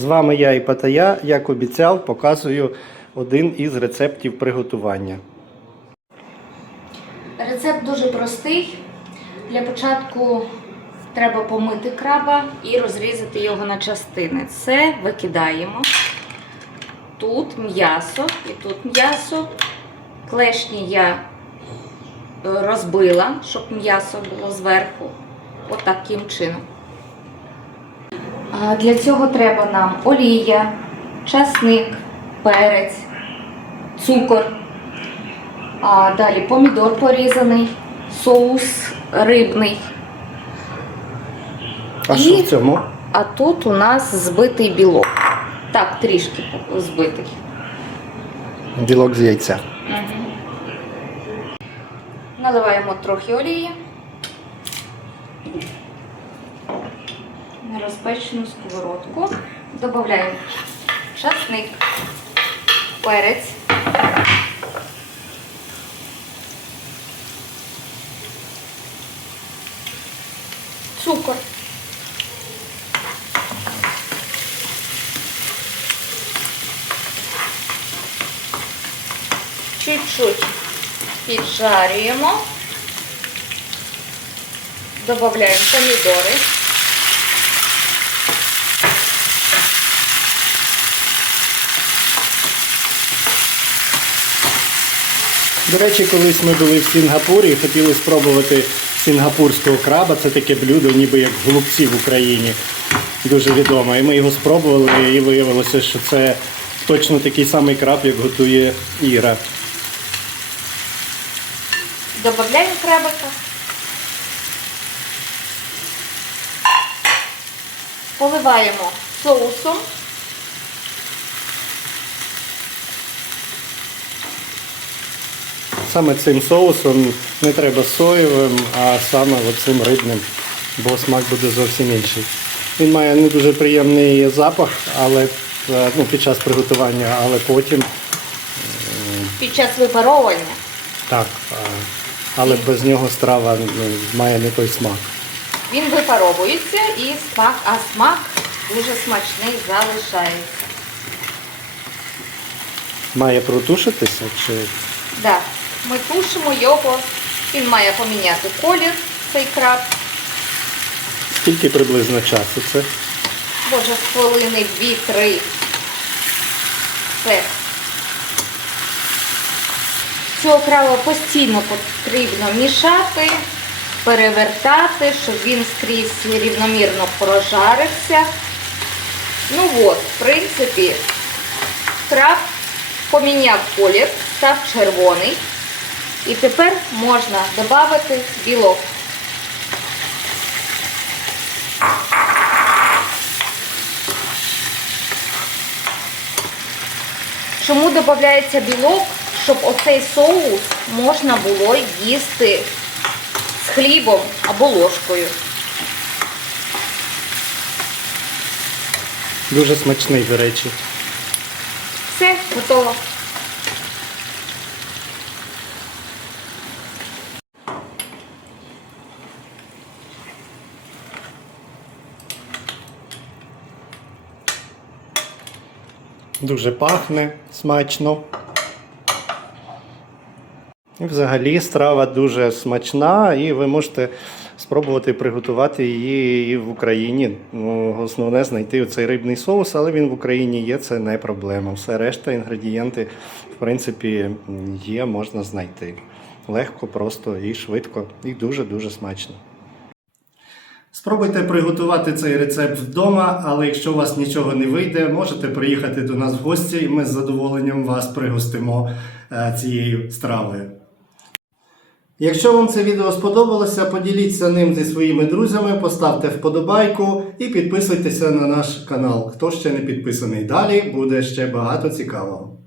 З вами я і Патая. Як обіцяв, показую один із рецептів приготування. Рецепт дуже простий. Для початку треба помити краба і розрізати його на частини. Це викидаємо. Тут м'ясо і тут м'ясо. Клешні я е, розбила, щоб м'ясо було зверху. Отаким чином. Для цього треба нам олія, часник, перець, цукор. Далі помідор порізаний, соус рибний. А І- що в цьому? А тут у нас збитий білок. Так, трішки збитий. Білок з яйця. Наливаємо трохи олії розпечену сковородку. Додаємо часник, перець. Цукор. Чуть-чуть піджарюємо. Добавляємо помідори. До речі, колись ми були в Сінгапурі і хотіли спробувати сінгапурського краба. Це таке блюдо, ніби як голубці в Україні. Дуже відоме. І ми його спробували, і виявилося, що це точно такий самий краб, як готує Іра. Добавляємо крабика. Поливаємо соусом. Саме цим соусом не треба соєвим, а саме оцим рибним, бо смак буде зовсім інший. Він має не дуже приємний запах, але е, ну, під час приготування, але потім Під час випаровування так. е, Але без нього страва ну, має не той смак. він випаровується і смак, а смак дуже смачний залишається. Має протушитися чи Да. Ми тушимо його, він має поміняти колір, цей краб. скільки приблизно часу це? Боже, хвилини 2-3. Все. Цього краба постійно потрібно мішати, перевертати, щоб він скрізь рівномірно прожарився. Ну от, в принципі, краб поміняв колір, став червоний. І тепер можна додати білок. Чому додається білок? Щоб оцей соус можна було їсти з хлібом або ложкою. Дуже смачний, до речі. Все, готово. Дуже пахне смачно. І взагалі страва дуже смачна, і ви можете спробувати приготувати її і в Україні. Ну, основне знайти цей рибний соус, але він в Україні є, це не проблема. Все решта інгредієнти, в принципі, є, можна знайти. Легко, просто і швидко, і дуже-дуже смачно. Спробуйте приготувати цей рецепт вдома, але якщо у вас нічого не вийде, можете приїхати до нас в гості, і ми з задоволенням вас пригостимо е, цією стравою. Якщо вам це відео сподобалося, поділіться ним зі своїми друзями, поставте вподобайку і підписуйтеся на наш канал. Хто ще не підписаний далі, буде ще багато цікавого.